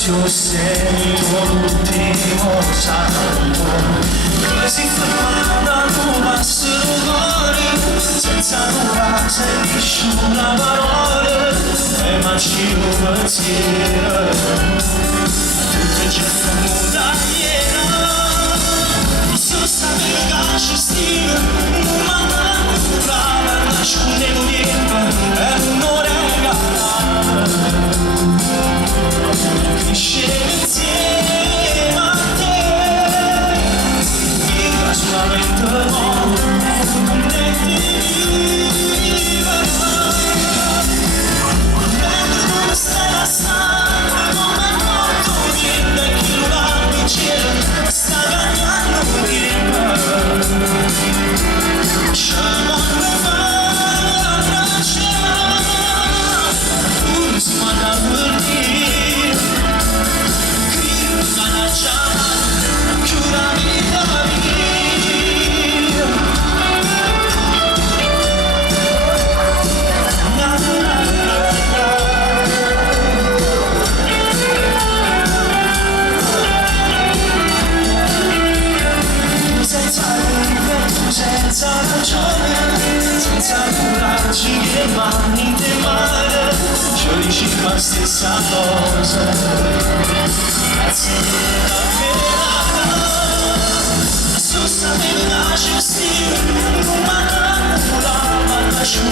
Se io sento l'ultimo salto, così fermata non passa l'ore, senza nulla se nessuna parola, e mangi un pensiero, tutto c'è come da ieri, se io sapevo che ci stia, non mandavo curare, nascondevo dietro, e non regalare. Crescere insieme a te, vivere solamente l'amore, non è vivere. Prendo come stai passando, come è morto niente, chi non ha piacere, sta cagnando tempo. C'è un mondo a tracciare, tu mi sguarda per dire. Senza ragione, senza curarci che mani te male, io dici la stessa cosa, grazie della verità, se sapevo che ci stia, non mi ha ma lasciamo